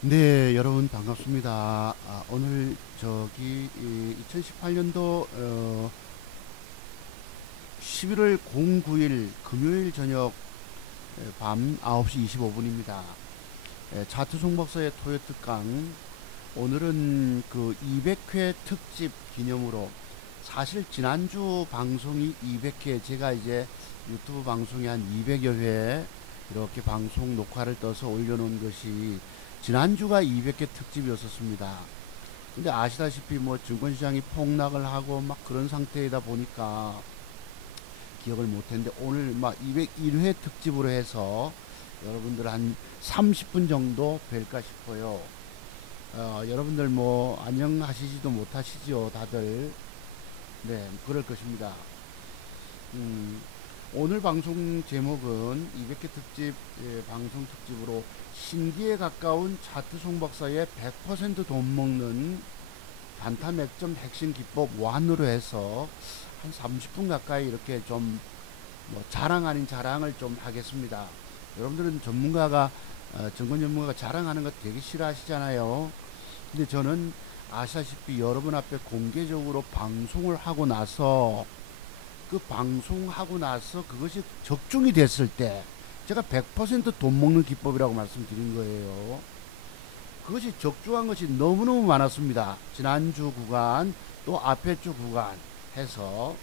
네, 여러분 반갑습니다. 오늘 2018년도 11월 09일 금요일 저녁 밤 9시 25분입니다. 차트 송박사의 토요 특강. 오늘은 그 200회 특집 기념으로, 사실 지난주 방송이 200회, 제가 이제 유튜브 방송에 한 200여 회 이렇게 방송 녹화를 떠서 올려놓은 것이 지난주가 200회 특집이었었습니다. 근데 아시다시피 뭐 증권시장이 폭락을 하고 막 그런 상태이다 보니까 기억을 못했는데, 오늘 막 201회 특집으로 해서 여러분들 한 30분 정도 뵐까 싶어요. 여러분들 뭐 안녕하시지도 못하시지요, 다들. 네, 그럴 것입니다. 음, 오늘 방송 제목은 200회 특집, 방송 특집으로 신기에 가까운 차트 송박사의 100% 돈 먹는 단타 맥점 핵심 기법 1으로 해서 한 30분 가까이 이렇게 좀 뭐 자랑 아닌 자랑을 좀 하겠습니다. 여러분들은 증권 전문가가 자랑하는 거 되게 싫어하시잖아요. 근데 저는 아시다시피 여러분 앞에 공개적으로 방송을 하고 나서, 그 방송하고 나서 그것이 적중이 됐을 때 제가 100% 돈 먹는 기법이라고 말씀드린 거예요. 그것이 적중한 것이 너무너무 많았습니다. 지난주 구간 또 앞에 주 구간 해서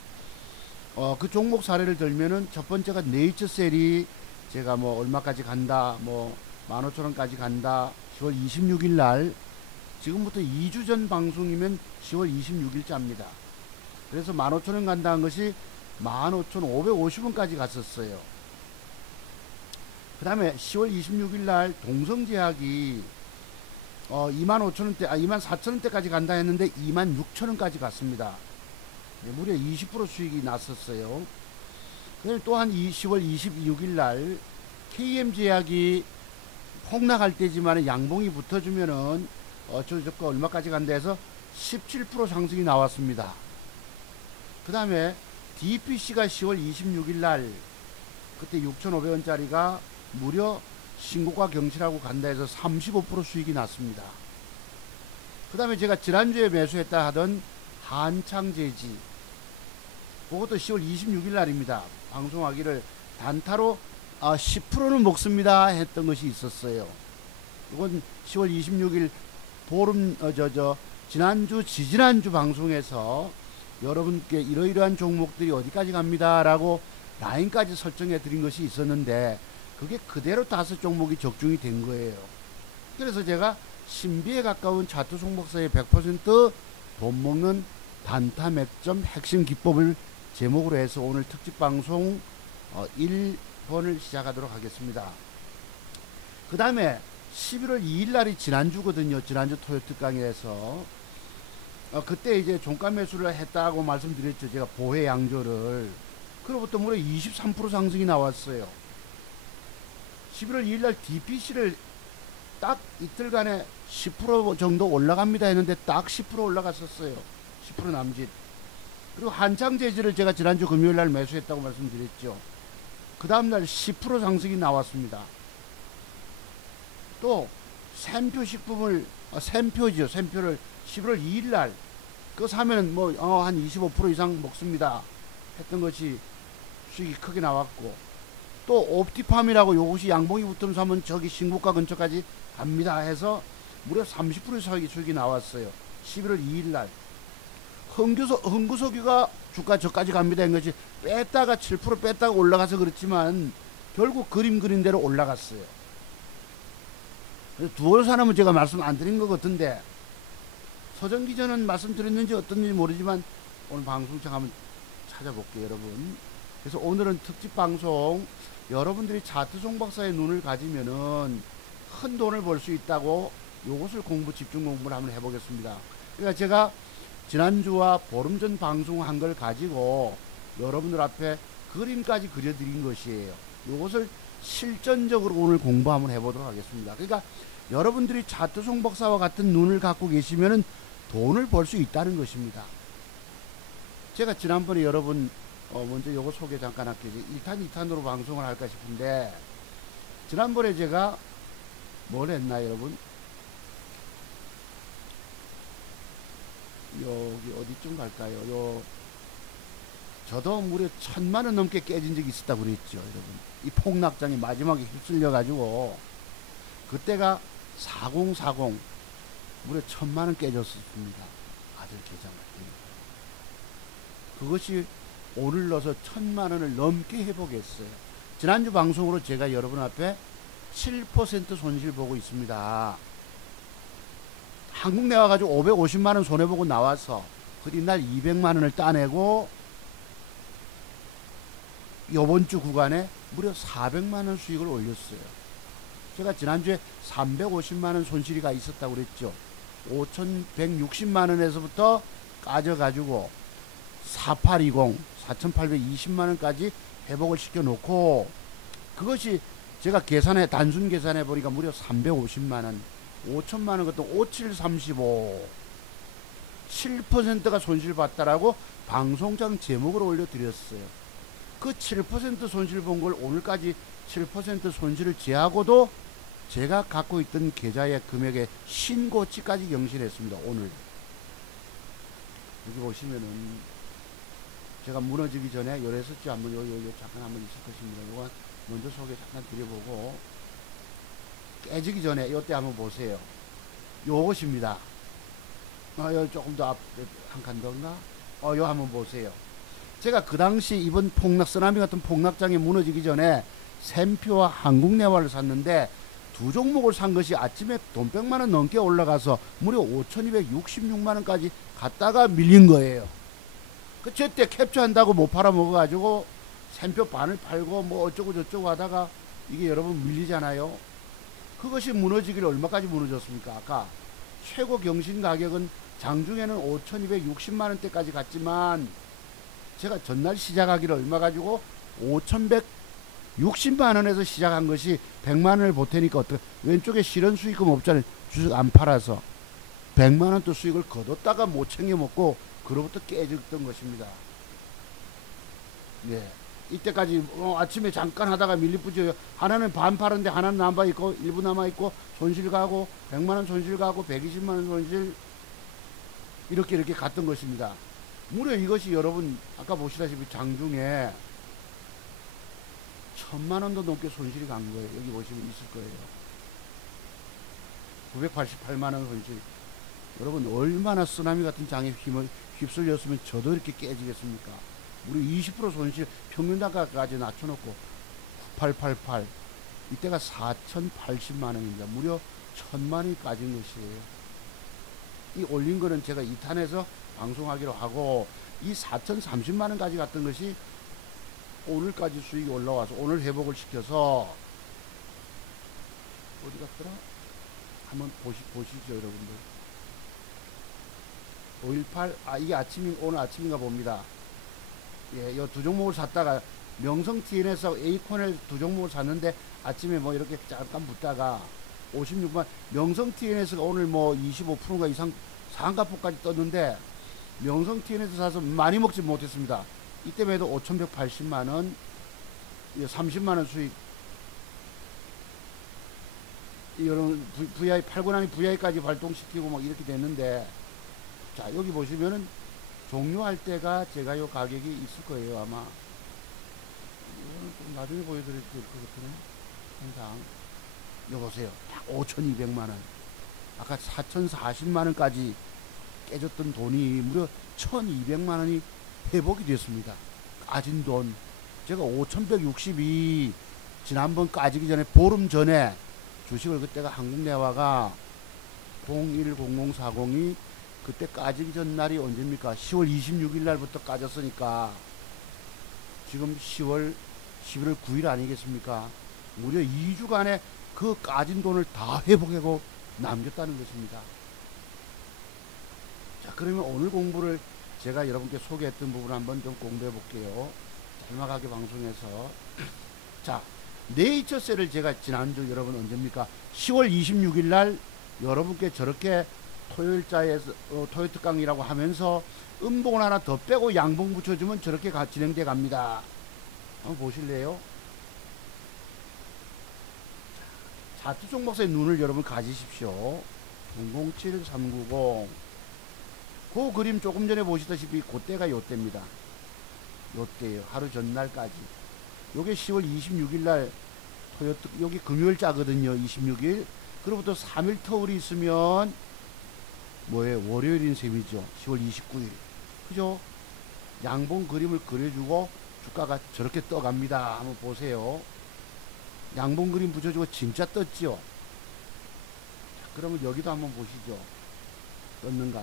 그 종목 사례를 들면은, 첫 번째가 네이처셀이 제가 뭐 얼마까지 간다, 뭐 15,000원까지 간다, 10월 26일 날, 지금부터 2주 전 방송이면 10월 26일자입니다. 그래서 15,000원 간다는 것이 15,550원까지 갔었어요. 그 다음에 10월 26일 날 동성제약이 25,000원대, 24,000원대까지 간다 했는데 26,000원까지 갔습니다. 네, 무려 20% 수익이 났었어요. 그다음에 또한 10월 26일 날 KM제약이 폭락할 때지만 양봉이 붙어주면은 저거 얼마까지 간다 해서 17% 상승이 나왔습니다. 그 다음에 DPC가 10월 26일 날, 그때 6,500원짜리가 무려 신고가 경신하고 간다 해서 35% 수익이 났습니다. 그 다음에 제가 지난주에 매수했다 하던 한창제지, 그것도 10월 26일 날입니다. 방송하기를 단타로 10%는 먹습니다 했던 것이 있었어요. 이건 10월 26일 보름, 지난주 지지난주 방송에서 여러분께 이러이러한 종목들이 어디까지 갑니다 라고 라인까지 설정해 드린 것이 있었는데, 그게 그대로 5종목이 적중이 된 거예요. 그래서 제가 신비에 가까운 차트 송박사의 100%돈 먹는 단타 맥점 핵심 기법을 제목으로 해서 오늘 특집 방송 1번을 시작하도록 하겠습니다. 그 다음에 11월 2일 날이 지난주거든요. 지난주 토요 특강에서 그때 이제 종가 매수를 했다고 말씀드렸죠. 제가 보혜 양조를. 그로부터 무려 23% 상승이 나왔어요. 11월 2일 날 DPC를 딱 이틀간에 10% 정도 올라갑니다 했는데 딱 10% 올라갔었어요. 10% 남짓. 그리고 한창제지를 제가 지난주 금요일 날 매수했다고 말씀드렸죠. 그 다음날 10% 상승이 나왔습니다. 또 샘표 식품을, 샘표죠. 샘표를 11월 2일 날 그거 사면 뭐 한 25% 이상 먹습니다 했던 것이 수익이 크게 나왔고, 또 옵티팜이라고 요것이 양봉이 붙으면 사면 저기 신고가 근처까지 갑니다 해서 무려 30% 수익이 나왔어요. 11월 2일 날. 흥구석유가 주가 저까지 갑니다 한 것이 뺐다가 7% 뺐다가 올라가서 그렇지만 결국 그림 그린 대로 올라갔어요. 두월 산업은 제가 말씀 안 드린 것 같은데, 서정기전은 말씀드렸는지 어떤지 모르지만 오늘 방송창 한번 찾아볼게요, 여러분. 그래서 오늘은 특집 방송, 여러분들이 차트 송박사의 눈을 가지면은 큰 돈을 벌 수 있다고, 요것을 집중 공부를 한번 해보겠습니다. 그러니까 제가 지난주와 보름 전 방송한 걸 가지고 여러분들 앞에 그림까지 그려드린 것이에요. 요것을 실전적으로 오늘 공부 한번 해보도록 하겠습니다. 그러니까 여러분들이 차트 송박사와 같은 눈을 갖고 계시면은 돈을 벌 수 있다는 것입니다. 제가 지난번에 여러분 먼저 요거 소개 잠깐 할게요. 1탄 2탄으로 방송을 할까 싶은데, 지난번에 제가 뭘 했나 여러분, 여기 어디쯤 갈까요? 저도 무려 1,000만 원 넘게 깨진 적이 있었다고 그랬죠, 여러분. 이 폭락장이 마지막에 휩쓸려 가지고 그때가 4040 무려 1,000만 원 깨졌습니다. 아들 계좌 같은 거. 그것이 오늘 넣어서 1,000만 원을 넘게 회복했어요. 지난주 방송으로 제가 여러분 앞에 7% 손실 보고 있습니다. 한국 내와 가지고 550만 원 손해보고 나와서 그 뒷날 200만 원을 따내고 요번 주 구간에 무려 400만 원 수익을 올렸어요. 제가 지난주에 350만 원 손실이가 있었다고 그랬죠. 5,160만 원에서부터 까져가지고 4820, 4,820만 원까지 회복을 시켜놓고 그것이 제가 단순 계산해 보니까 무려 350만 원, 5천만 원 것도 5735, 7%가 손실봤다라고 방송장 제목으로 올려드렸어요. 그 7% 손실 본 걸 오늘까지 7% 손실을 제하고도 제가 갖고 있던 계좌의 금액의 신고치까지 경신했습니다. 오늘 여기 보시면은 제가 무너지기 전에 요랬었죠. 한번 요 잠깐 한번 있을 것입니다. 이거 먼저 소개 잠깐 드려보고 깨지기 전에 요때 한번 보세요. 요것입니다. 요 조금 더 앞 한 칸 더인가? 요 한번 보세요. 제가 그 당시 이번 쓰나미 같은 폭락장이 무너지기 전에 샘표와 한국내화를 샀는데 두 종목을 산 것이 아침에 돈 100만 원 넘게 올라가서 무려 5,266만 원까지 갔다가 밀린 거예요. 그 저때 캡처한다고 못 팔아먹어 가지고 샘표 반을 팔고 뭐 어쩌고 저쩌고 하다가 이게 여러분 밀리잖아요. 그것이 무너지기를 얼마까지 무너졌습니까? 아까 최고 경신 가격은 장중에는 5,260만 원대까지 갔지만 제가 전날 시작하기를 얼마 가지고 5,160만 원에서 시작한 것이 100만 원을 보태니까 어떻게 왼쪽에 실현 수익금 없잖아요. 주식 안 팔아서 100만 원 또 수익을 거뒀다가 못 챙겨 먹고 그로부터 깨졌던 것입니다. 네. 이때까지 아침에 잠깐 하다가 밀리뿌져요. 하나는 반 팔았는데 하나는 남아있고 일부 남아있고 손실 가고 100만원 손실 가고 120만원 손실 이렇게 갔던 것입니다. 무려 이것이 여러분 아까 보시다시피 장중에 1,000만원도 넘게 손실이 간 거예요. 여기 보시면 있을 거예요. 988만원 손실. 여러분 얼마나 쓰나미 같은 장에 휩쓸렸으면 저도 이렇게 깨지겠습니까? 우리 20% 손실 평균 단가까지 낮춰놓고 9888 이때가 4,080만원입니다. 무려 1,000만원이 빠진 것이에요. 이 올린 거는 제가 2탄에서 방송하기로 하고 이 4,030만원까지 갔던 것이 오늘까지 수익이 올라와서 오늘 회복을 시켜서 어디 갔더라? 한번 보시죠 여러분들. 518 이게 오늘 아침인가 봅니다. 예, 요 두 종목을 샀다가 명성 TNS 에이콘을 두 종목을 샀는데 아침에 뭐 이렇게 잠깐 붙다가 56만 명성 TNS가 오늘 뭐 25%가 이상 상가폭까지 떴는데 명성 TNS 사서 많이 먹지 못했습니다. 이때에도 5,180만원 30만원 수익 이런 VI 팔고 나니 VI까지 발동시키고 막 이렇게 됐는데 자 여기 보시면은 종료할 때가 제가 요 가격이 있을 거예요 아마. 이거는 좀 나중에 보여드릴 것 같으네. 항상 이거 보세요. 딱 5,200만원 아까 4,040만원까지 깨졌던 돈이 무려 1,200만원이 회복이 됐습니다. 까진 돈 제가 5,162 지난번 까지기 전에 보름 전에 주식을 그때가 한국내화가 010040이 그때 까지기 전 날이 언제입니까? 10월 26일 날부터 까졌으니까 지금 11월 9일 아니겠습니까? 무려 2주간에 그 까진 돈을 다 회복하고 남겼다는 것입니다. 자, 그러면 오늘 공부를 제가 여러분께 소개했던 부분 한번 좀 공부해 볼게요. 짤막하게 방송해서. 자, 네이처셀을 제가 지난주 여러분 언제입니까? 10월 26일 날 여러분께 저렇게 토요일자에서 토요 특강이라고 하면서 음봉을 하나 더 빼고 양봉 붙여주면 저렇게 진행돼 갑니다. 한번 보실래요? 차트 종목사의 눈을 여러분 가지십시오. 007390 그 그림 조금 전에 보시다시피 그때가 요때입니다. 요때예요. 하루 전날까지. 요게 10월 26일 날 토요트, 여기 금요일자거든요. 26일. 그로부터 3일 터울이 있으면 뭐예요? 월요일인 셈이죠. 10월 29일. 그죠? 양봉 그림을 그려주고 주가가 저렇게 떠갑니다. 한번 보세요. 양봉 그림 붙여주고 진짜 떴죠. 자, 그러면 여기도 한번 보시죠. 떴는가?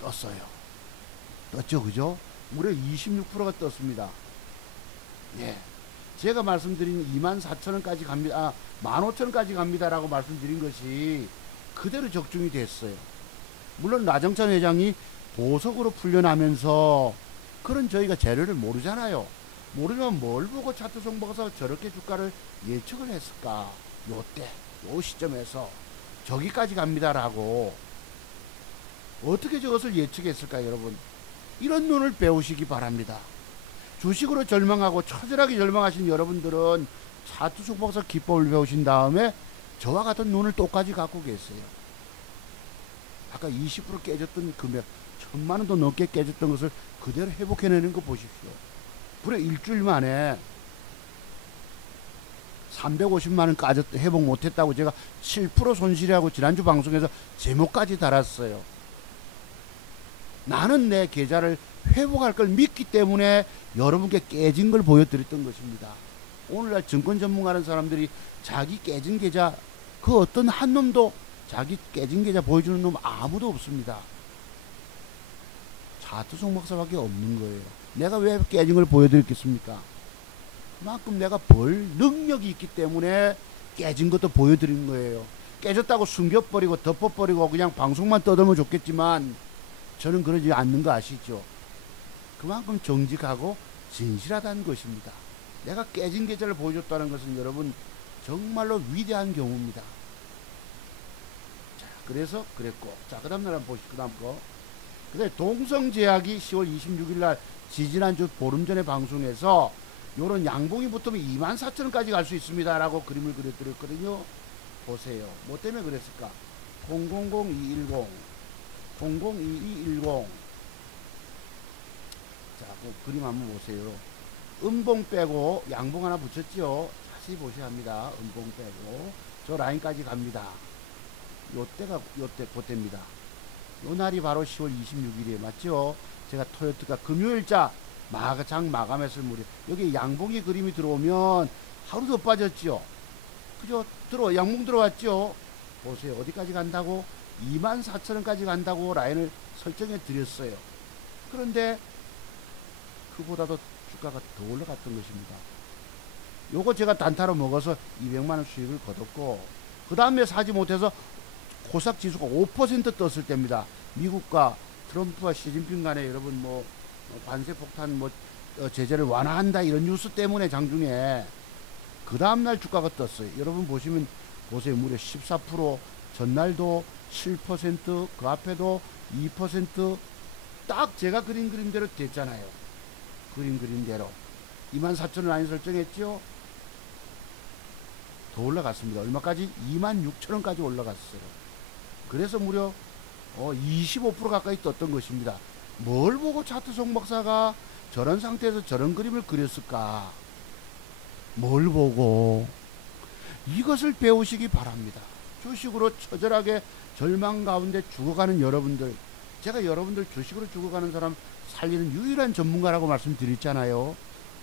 떴어요. 떴죠. 그죠? 무려 26%가 떴습니다. 예. 제가 말씀드린 24,000원까지 갑니다. 15,000원까지 갑니다. 라고 말씀드린 것이 그대로 적중이 됐어요. 물론 나정찬 회장이 보석으로 풀려나면서 그런 저희가 재료를 모르잖아요. 모르면 뭘 보고 차트 송박에서 저렇게 주가를 예측을 했을까? 요때, 요 시점에서 저기까지 갑니다라고 어떻게 저것을 예측했을까, 여러분? 이런 눈을 배우시기 바랍니다. 주식으로 절망하고 처절하게 절망하신 여러분들은 차트 송박에서 기법을 배우신 다음에 저와 같은 눈을 똑같이 갖고 계세요. 아까 20% 깨졌던 금액, 1000만원도 넘게 깨졌던 것을 그대로 회복해내는 거 보십시오. 불에 일주일 만에 350만원 까졌, 회복 못했다고 제가 7% 손실이라고 지난주 방송에서 제목까지 달았어요. 나는 내 계좌를 회복할 걸 믿기 때문에 여러분께 깨진 걸 보여드렸던 것입니다. 오늘날 증권 전문가라는 사람들이 자기 깨진 계좌, 그 어떤 한 놈도 자기 깨진 계좌 보여주는 놈 아무도 없습니다. 차트 송박사밖에 없는 거예요. 내가 왜 깨진 걸 보여드렸겠습니까? 그만큼 내가 벌 능력이 있기 때문에 깨진 것도 보여드린 거예요. 깨졌다고 숨겨버리고 덮어버리고 그냥 방송만 떠들면 좋겠지만 저는 그러지 않는 거 아시죠? 그만큼 정직하고 진실하다는 것입니다. 내가 깨진 계좌를 보여줬다는 것은 여러분 정말로 위대한 경우입니다. 자, 그래서 그랬고, 자, 그 다음 날 한번 보시죠. 그 다음 거. 근데 동성제약이 10월 26일 날 지지난주 보름 전에 방송에서 요런 양봉이 붙으면 24,000원까지 갈 수 있습니다 라고 그림을 그려드렸거든요. 보세요. 뭐 때문에 그랬을까? 000210 002210. 자, 그 그림 한번 보세요. 음봉 빼고 양봉 하나 붙였죠. 자세히 보셔야 합니다. 음봉 빼고 저 라인까지 갑니다. 요때가 요때 그때입니다. 요 날이 바로 10월 26일이에요. 맞죠? 제가 토요트가 금요일자 장 마감했을 무렵 여기 양봉이 그림이 들어오면 하루 더 빠졌죠. 그죠? 양봉 들어왔죠. 보세요. 어디까지 간다고? 24,000원까지 간다고 라인을 설정해 드렸어요. 그런데 그보다도 주가가 더 올라갔던 것입니다. 요거 제가 단타로 먹어서 200만원 수익을 거뒀고, 그 다음에 사지 못해서 코스닥 지수가 5% 떴을 때입니다. 미국과 트럼프와 시진핑 간에 여러분 뭐 관세 폭탄 제재를 완화한다 이런 뉴스 때문에 장중에 그 다음날 주가가 떴어요. 여러분 보시면 보세요. 무려 14%, 전날도 7%, 그 앞에도 2%, 딱 제가 그린 그림대로 됐잖아요. 그린 그림대로 24,000원 라인 설정했죠. 더 올라갔습니다. 얼마까지? 26,000원까지 올라갔어요. 그래서 무려 25% 가까이 떴던 것입니다. 뭘 보고 차트 송박사가 저런 상태에서 저런 그림을 그렸을까? 뭘 보고? 이것을 배우시기 바랍니다. 주식으로 처절하게 절망 가운데 죽어가는 여러분들, 제가 여러분들 주식으로 죽어가는 사람 살리는 유일한 전문가라고 말씀드렸잖아요.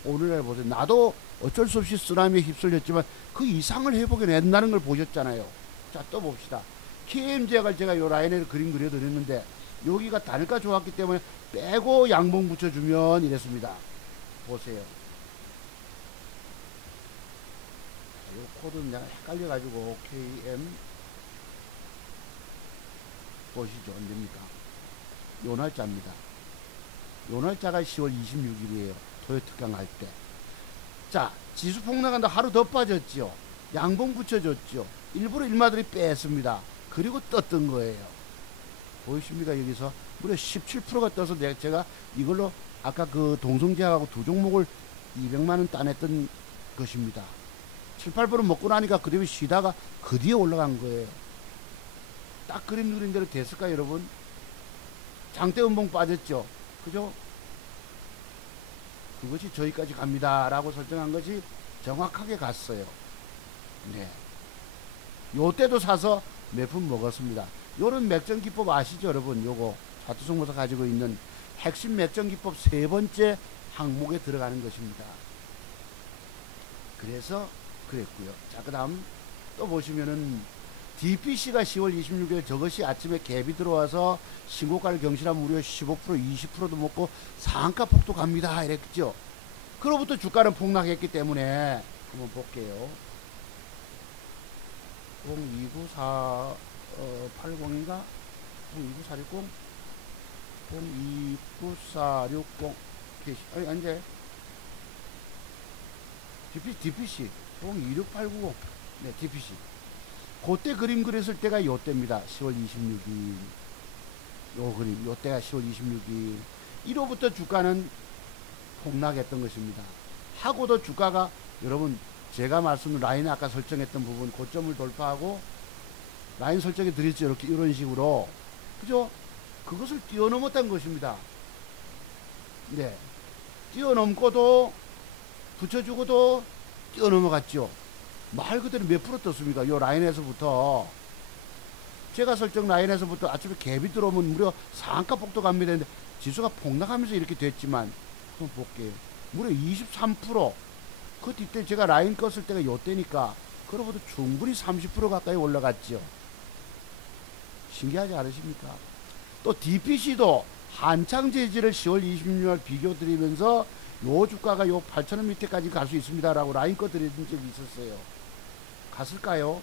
오늘날 보세요. 나도 어쩔 수 없이 쓰나미에 휩쓸렸지만 그 이상을 회복해낸다는 걸 보셨잖아요. 자, 또 봅시다. KM제약을 제가 요 라인에 그림 그려드렸는데 여기가 단가 좋았기 때문에 빼고 양봉 붙여주면 이랬습니다. 보세요. 요 코드는 내가 헷갈려가지고 KM 보시죠. 언제입니까? 요 날짜입니다. 요 날짜가 10월 26일이에요. 토요특강 할 때. 자, 지수 폭락한다. 하루 더 빠졌죠. 양봉 붙여줬죠. 일부러 일마들이 뺐습니다. 그리고 떴던 거예요. 보이십니까? 여기서 무려 17%가 떠서 제가 이걸로 아까 그 동성제약하고 두 종목을 200만원 따냈던 것입니다. 7, 8% 먹고 나니까 그 뒤에 쉬다가 그 뒤에 올라간 거예요. 딱 그림 그린 대로 됐을까, 여러분? 장대 음봉 빠졌죠. 그죠? 그것이 저기까지 갑니다 라고 설정한 것이 정확하게 갔어요. 네. 요때도 사서 몇 푼 먹었습니다. 요런 맥점 기법 아시죠 여러분? 요거 차트송모사 가지고 있는 핵심 맥점 기법 세 번째 항목에 들어가는 것입니다. 그래서 그랬고요. 자, 그 다음 또 보시면은 DPC가 10월 26일 저것이 아침에 갭이 들어와서 신고가를 경신하면 무려 15% 20%도 먹고 상한가 폭도 갑니다 이랬죠. 그로부터 주가는 폭락했기 때문에 한번 볼게요. 0294 80인가 029460 029460 아니 아닌데 DPC 026890 네 DPC 그때 그림 그렸을 때가 요때입니다. 10월 26일 요 그림 요때가 10월 26일 1호부터 주가는 폭락했던 것입니다. 하고도 주가가 여러분 제가 말씀드린 라인에 아까 설정했던 부분 고점을 돌파하고 라인 설정해 드렸죠. 이렇게 이런 식으로 그죠? 그것을 뛰어넘었다는 것입니다. 네, 뛰어넘고도 붙여주고도 뛰어넘어갔죠. 말 그대로 몇 프로 떴습니까? 요 라인에서부터 제가 설정 라인에서부터 아침에 갭이 들어오면 무려 상한가 폭도 갑니다 했는데 지수가 폭락하면서 이렇게 됐지만 한번 볼게요. 무려 23%그 뒤때 제가 라인 껐을 때가 요때니까 그로부터 충분히 30% 가까이 올라갔죠. 신기하지 않으십니까? 또 DPC도 한창 재질을 10월 26일 비교 드리면서 요 주가가 요 8,000원 밑에까지 갈 수 있습니다 라고 라인 꺼 드린 적이 있었어요. 갔을까요?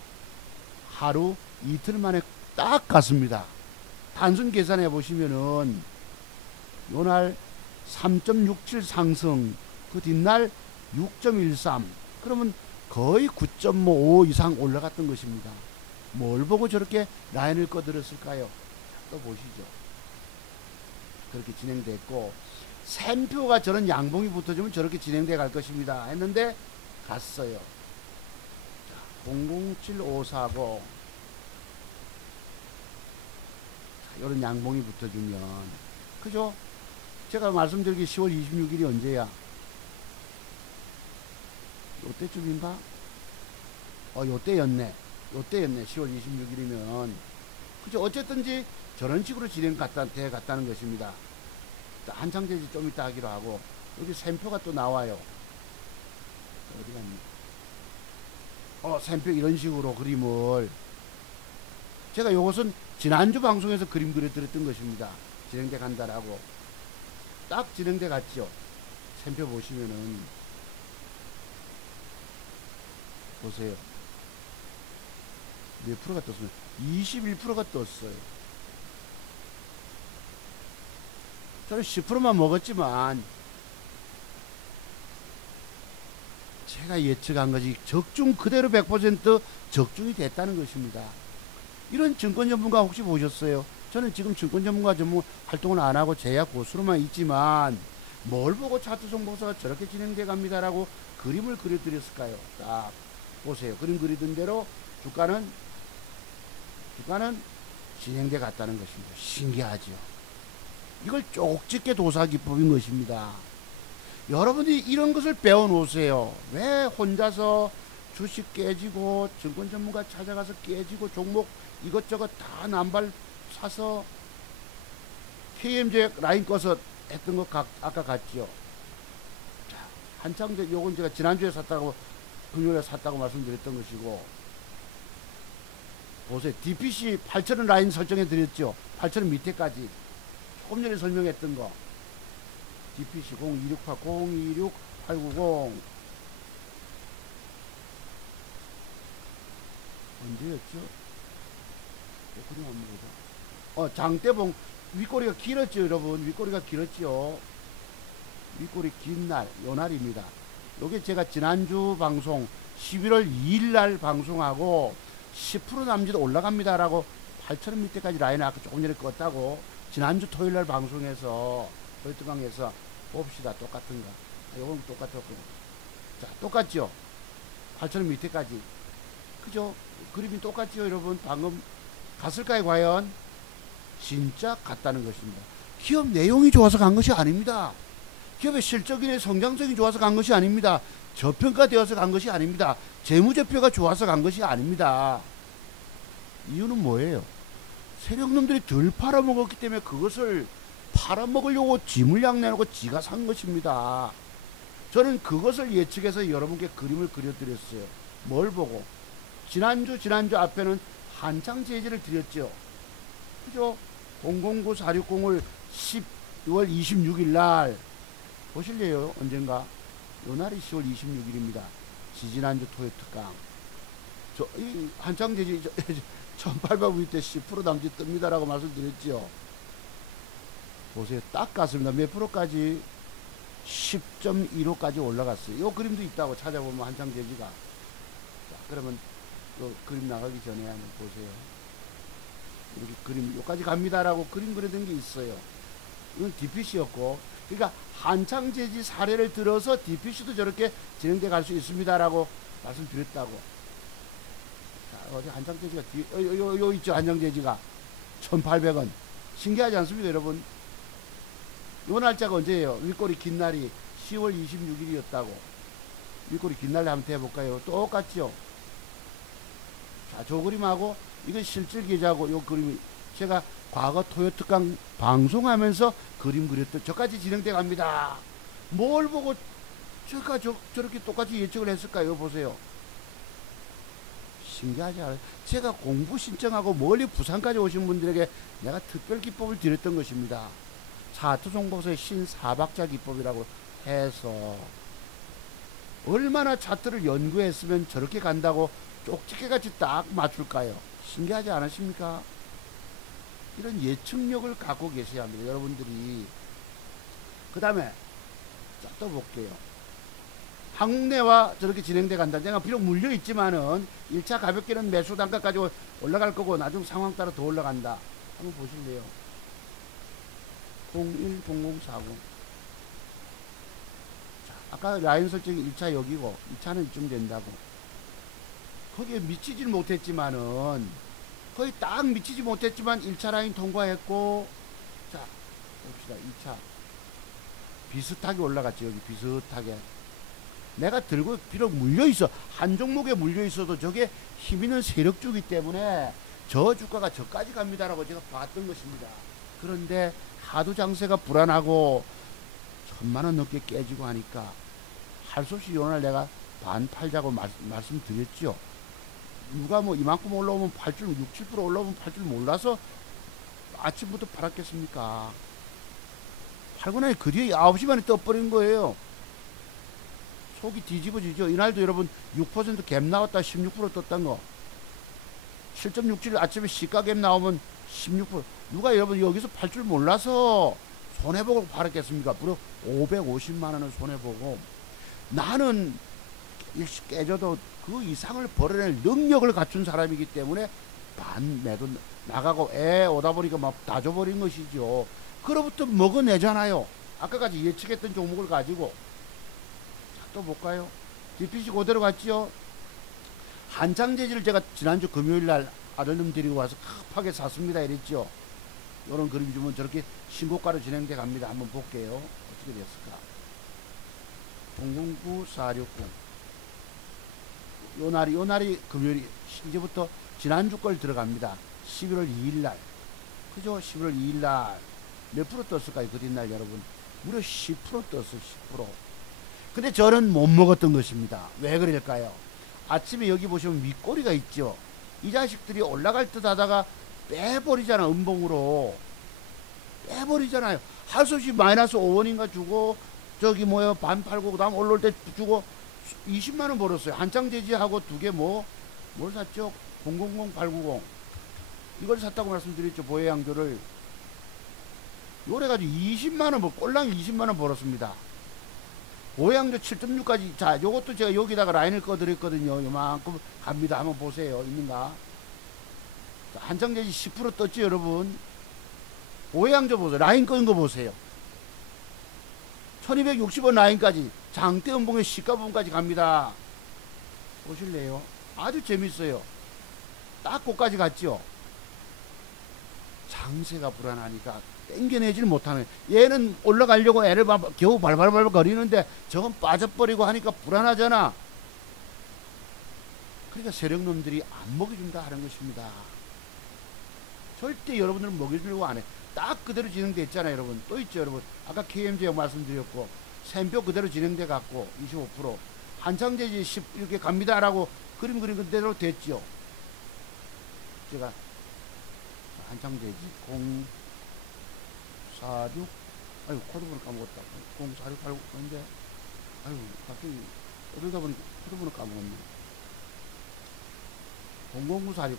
하루 이틀 만에 딱 갔습니다. 단순 계산해 보시면은 요날 3.67 상승 그 뒷날 6.13 그러면 거의 9.5 이상 올라갔던 것입니다. 뭘 보고 저렇게 라인을 꺼들었을까요? 또 보시죠. 그렇게 진행됐고 샘표가 저런 양봉이 붙어주면 저렇게 진행돼 갈 것입니다 했는데 갔어요. 자, 007540 이런 양봉이 붙어주면 그죠? 제가 말씀드린 10월 26일이 언제야? 요때쯤인가? 요때였네. 10월 26일이면 그죠? 어쨌든지 저런 식으로 진행 돼 갔다는 것입니다. 한창 재지 좀 이따 하기로 하고 여기 샘표가 또 나와요. 어디 갔니? 샘표 이런 식으로 그림을 제가 요것은 지난주 방송에서 그림 그려드렸던 것입니다. 진행돼 간다라고 딱 진행돼 갔죠. 샘표 보시면은 보세요. 몇 프로가 떴어요? 21%가 떴어요. 저는 10%만 먹었지만 제가 예측한 것이 적중 그대로 100% 적중이 됐다는 것입니다. 이런 증권 전문가 혹시 보셨어요? 저는 지금 증권 전문가 전문 활동을 안 하고 제약 고수로만 있지만 뭘 보고 차트 정보사가 저렇게 진행돼 갑니다라고 그림을 그려드렸을까요? 딱 보세요. 그림 그리던 대로 주가는 진행돼 갔다는 것입니다. 신기하죠. 이걸 쪽집게 도사기법인 것입니다. 여러분이 이런 것을 배워놓으세요. 왜 혼자서 주식 깨지고 증권 전문가 찾아가서 깨지고 종목 이것저것 다 남발 사서 KMJ 라인 꺼서 했던 것 아까 같죠. 자, 한창 요건 제가 지난주에 샀다고 금요일에 샀다고 말씀드렸던 것이고 보세요. DPC 8,000원 라인 설정해 드렸죠. 8,000원 밑에까지 조금 전에 설명했던 거 DPC 0268 026890 언제였죠? 그림 한번 보자. 장대봉 윗꼬리가 길었죠 여러분. 윗꼬리가 길었죠. 윗꼬리 긴 날 요날입니다. 요게 제가 지난주 방송 11월 2일 날 방송하고 10% 남짓 올라갑니다 라고 8,000원 밑에까지 라인을 아까 조금 전에 껐다고 지난주 토요일 날 방송에서 토요일방에서 봅시다. 똑같은가? 요건 똑같았고 자 똑같죠? 8,000원 밑에까지 그죠? 그림이 똑같죠 여러분. 방금 갔을까요 과연? 진짜 갔다는 것입니다. 기업 내용이 좋아서 간 것이 아닙니다. 기업의 실적이나 성장성이 좋아서 간 것이 아닙니다. 저평가되어서 간 것이 아닙니다. 재무제표가 좋아서 간 것이 아닙니다. 이유는 뭐예요? 세력놈들이 덜 팔아먹었기 때문에 그것을 팔아먹으려고 지 물량 내놓고 지가 산 것입니다. 저는 그것을 예측해서 여러분께 그림을 그려드렸어요. 뭘 보고? 지난주 앞에는 한창 제지를 드렸죠. 그죠? 009460을 10월 26일 날 보실래요? 언젠가? 요 날이 10월 26일입니다. 지지난주 토요특강. 이 한창 제지 1800원 때 10% 당시 뜹니다라고 말씀드렸죠. 보세요. 딱 갔습니다. 몇 프로까지? 10.15까지 올라갔어요. 요 그림도 있다고 찾아보면 한창 제지가. 자, 그러면 또 그림 나가기 전에 한번 보세요. 이렇게 그림 요까지 갑니다라고 그림 그려둔 게 있어요. 이건 DPC였고, 그러니까 한창 제지 사례를 들어서 DPC도 저렇게 진행돼 갈 수 있습니다라고 말씀드렸다고. 자, 어디 한창 제지가 요 있죠. 한창 제지가 1,800원. 신기하지 않습니까, 여러분? 요 날짜가 언제예요? 윗꼬리 긴 날이 10월 26일이었다고. 윗꼬리 긴 날에 한번 해볼까요? 똑같죠? 자, 저 그림하고 이건 실질 계좌고 요 그림이 제가 과거 토요특강 방송하면서 그림 그렸던 저까지 진행돼 갑니다. 뭘 보고 제가 저렇게 똑같이 예측을 했을까요? 보세요. 신기하지 않아요? 제가 공부 신청하고 멀리 부산까지 오신 분들에게 내가 특별 기법을 드렸던 것입니다. 차트 정보서의 신사박자 기법이라고 해서 얼마나 차트를 연구했으면 저렇게 간다고 쪽집게같이 딱 맞출까요? 신기하지 않으십니까? 이런 예측력을 갖고 계셔야 합니다. 여러분들이. 그 다음에 또 볼게요. 한국내와 저렇게 진행돼 간다. 내가 비록 물려 있지만은 1차 가볍게는 매수 단가까지 올라갈 거고 나중 상황 따라 더 올라간다. 한번 보실래요? 010040. 자, 아까 라인 설정이 1차 여기고 2차는 이쯤 된다고. 거기에 미치질 못했지만은 거의 딱 미치지 못했지만 1차 라인 통과했고, 자 봅시다. 2차 비슷하게 올라갔죠. 여기 비슷하게 내가 들고 비록 물려있어 한 종목에 물려있어도 저게 힘있는 세력주기 때문에 저 주가가 저까지 갑니다라고 제가 봤던 것입니다. 그런데 하도 장세가 불안하고 1,000만원 넘게 깨지고 하니까 할 수 없이 요날 내가 반 팔자고 말씀드렸죠. 누가 뭐 이만큼 올라오면 팔 줄, 6, 7% 올라오면 팔 줄 몰라서 아침부터 팔았겠습니까? 팔고 나니 그 뒤에 9시 만에 떠버린 거예요. 속이 뒤집어지죠. 이날도 여러분 6% 갭 나왔다 16% 떴단 거. 7.67 아침에 시가 갭 나오면 16%. 누가 여러분 여기서 팔 줄 몰라서 손해보고 팔았겠습니까? 무려 550만원을 손해보고. 나는 일시 깨져도 그 이상을 벌어낼 능력을 갖춘 사람이기 때문에 반 매도 나가고 오다 보니까 막 다 줘버린 것이죠. 그로부터 먹어내잖아요. 아까까지 예측했던 종목을 가지고. 자, 또 볼까요? DPC 그대로 갔죠. 한창 재질을 제가 지난주 금요일날 아들놈 데리고 와서 급하게 샀습니다 이랬죠. 요런 그림 주면 저렇게 신고가로 진행돼 갑니다. 한번 볼게요. 어떻게 됐을까? 009460. 요 날이 금요일이 이제부터 지난주 걸 들어갑니다. 11월 2일날. 그죠? 11월 2일날. 몇 프로 떴을까요? 그 뒷날 여러분. 무려 10% 떴어요. 10%. 근데 저는 못 먹었던 것입니다. 왜 그럴까요? 아침에 여기 보시면 윗꼬리가 있죠. 이 자식들이 올라갈 듯 하다가 빼버리잖아. 음봉으로. 빼버리잖아요. 할 수 없이 마이너스 5원인가 주고 저기 뭐요 반 팔고 그 다음 올라올 때 주고 20만원 벌었어요. 한창 제지하고 두 개 뭘 샀죠? 000890 이걸 샀다고 말씀드렸죠. 보혜양조를. 요래가지고 20만원 꼴랑 20만원 벌었습니다. 보혜양조 7.6까지. 자, 요것도 제가 여기다가 라인을 꺼드렸거든요. 요만큼 갑니다. 한번 보세요. 있는가? 자, 한창 제지 10% 떴죠 여러분. 보혜양조 보세요. 라인 끄는 거 보세요. 1260원 라인까지 장대 음봉의 시가 부분까지 갑니다. 보실래요? 아주 재밌어요. 딱 거기까지 갔죠. 장세가 불안하니까 땡겨내질 못하는, 얘는 올라가려고 애를 겨우 발발발 거리는데 저건 빠져버리고 하니까 불안하잖아. 그러니까 세력놈들이 안 먹여준다 하는 것입니다. 절대 여러분들은 먹여주려고 안 해. 딱 그대로 진행됐잖아요, 여러분. 또 있죠, 여러분. 아까 KMJ 말씀드렸고, 샘표 그대로 진행돼 갖고 25%, 한창제지 10 이렇게 갑니다라고 그림 그린 그대로 됐죠. 제가 한창제지 046, 아유 코드번호 까먹었다. 0468 그런데 아유 갑자기 어쩌다 보니까 코드번호 까먹었네. 009460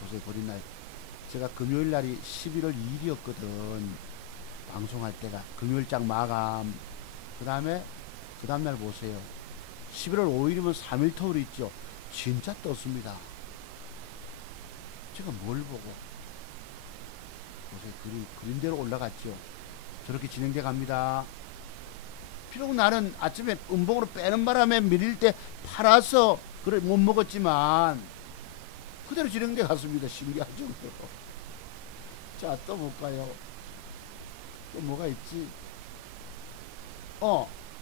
보세요, 버린 날. 제가 금요일 날이 11월 2일이었거든. 방송할 때가 금요일장 마감. 그 다음날 보세요. 11월 5일이면 3일 터울 있죠. 진짜 떴습니다. 제가 뭘 보고 보세요. 그림대로 올라갔죠. 저렇게 진행돼 갑니다. 비록 나는 아침에 음봉으로 빼는 바람에 밀릴 때 팔아서 그래 못 먹었지만 그대로 진행돼 갔습니다. 신기하죠. 자, 또 볼까요? 또 뭐가 있지?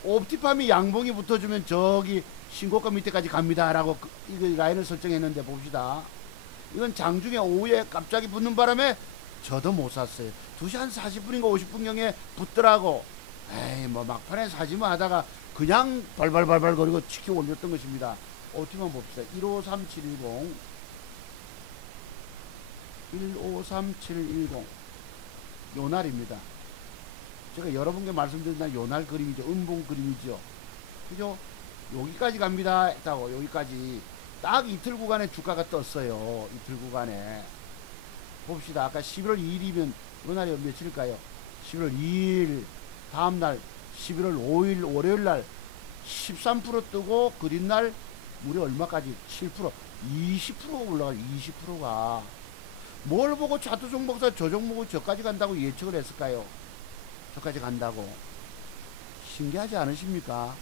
옵티팜이 양봉이 붙어주면 저기 신고가 밑에까지 갑니다 라고 이거 라인을 설정했는데 봅시다. 이건 장중에 오후에 갑자기 붙는 바람에 저도 못 샀어요. 2시 한 40분인가 50분경에 붙더라고. 에이 뭐 막판에 사지마 하다가 그냥 발발발발 거리고 치켜 올렸던 것입니다. 옵티팜 봅시다. 153710 153710 요날입니다. 제가 여러 분께 말씀드린 날 요날 그림이죠. 음봉 그림이죠. 그죠? 여기까지 갑니다 했다고. 여기까지 딱 이틀 구간에 주가가 떴어요. 이틀 구간에 봅시다. 아까 11월 2일이면 요날이 며칠일까요? 11월 2일 다음날 11월 5일 월요일날 13% 뜨고 그린날 무려 얼마까지? 7% 20% 올라가. 20%가 뭘 보고 차트 종목사 저 종목은 저까지 간다고 예측을 했을까요? 저까지 간다고. 신기하지 않으십니까?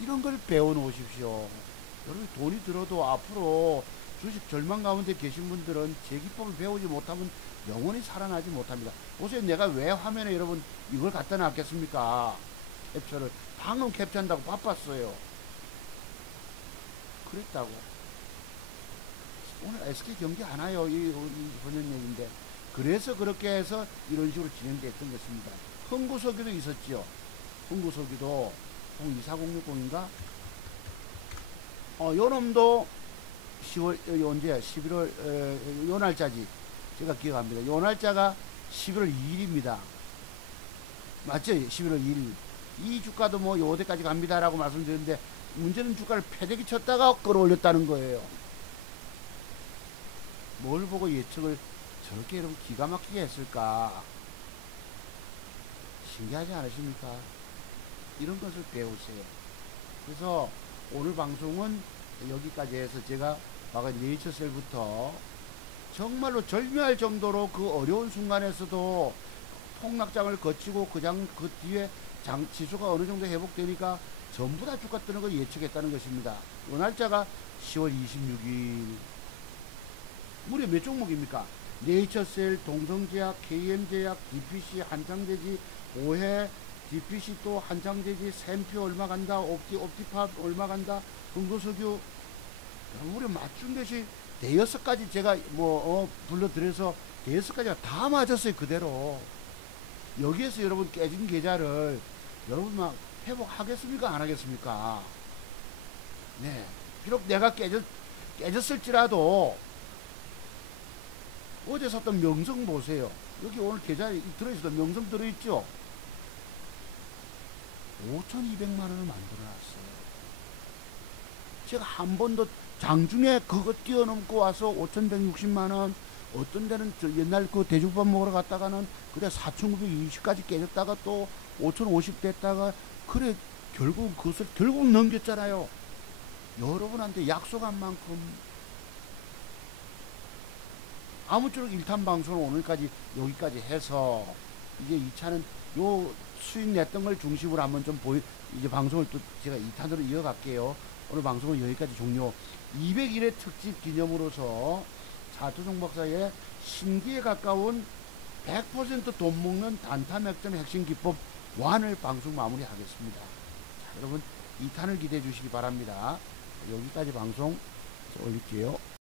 이런 걸 배워놓으십시오. 여러분 돈이 들어도 앞으로 주식 절망 가운데 계신 분들은 제 기법을 배우지 못하면 영원히 살아나지 못합니다. 보세요. 내가 왜 화면에 여러분 이걸 갖다 놨겠습니까? 캡처를 방금 캡처한다고 바빴어요. 그랬다고. 오늘 SK 경기 안 와요. 이 본연 얘기인데. 그래서 그렇게 해서 이런 식으로 진행됐던 것입니다. 흥구석유도 있었죠. 흥구석유도 024060인가? 요 놈도 10월, 언제야? 11월, 요 날짜지. 제가 기억합니다. 요 날짜가 11월 2일입니다. 맞죠? 11월 2일. 이 주가도 뭐 요대까지 갑니다라고 말씀드렸는데, 문제는 주가를 패대기 쳤다가 끌어올렸다는 거예요. 뭘 보고 예측을 저렇게 여러분 기가 막히게 했을까? 신기하지 않으십니까? 이런 것을 배우세요. 그래서 오늘 방송은 여기까지 해서 제가 아까 네이처셀부터 정말로 절묘할 정도로 그 어려운 순간에서도 폭락장을 거치고 그 뒤에 지수가 어느 정도 회복되니까 전부 다 주가 뜨는 걸 예측했다는 것입니다. 이 날짜가 10월 26일. 무려 몇 종목입니까? 네이처셀, 동성제약, KM제약, DPC, 한창제지, 오해, DPC 또 한창제지, 샘표 얼마 간다, 옵티팝 얼마 간다, 흥구석유. 무려 맞춘 것이 대여섯 가지 제가 불러드려서 대여섯 가지가 다 맞았어요. 그대로. 여기에서 여러분 깨진 계좌를 여러분 막 회복하겠습니까? 안 하겠습니까? 네. 비록 내가 깨졌을지라도 어제 샀던 명성 보세요. 여기 오늘 계좌에 들어있어도 명성 들어있죠? 5,200만 원을 만들어놨어요. 제가 한 번도 장중에 그거 뛰어넘고 와서 5,160만 원, 어떤 데는 옛날 그 대죽밥 먹으러 갔다가는 그래 4,920까지 깨졌다가 또 5,050 됐다가 그래 결국 그것을 결국 넘겼잖아요. 여러분한테 약속한 만큼. 아무쪼록 1탄 방송을 오늘까지 여기까지 해서 이제 2차는 요 수익 냈던 걸 중심으로 한번 좀 이제 방송을 또 제가 2탄으로 이어갈게요. 오늘 방송은 여기까지 종료. 200일의 특집 기념으로서 차트종 박사의 신기에 가까운 100%돈 먹는 단타 맥점 핵심 기법 완을 방송 마무리하겠습니다. 자, 여러분 2탄을 기대해 주시기 바랍니다. 여기까지 방송 올릴게요.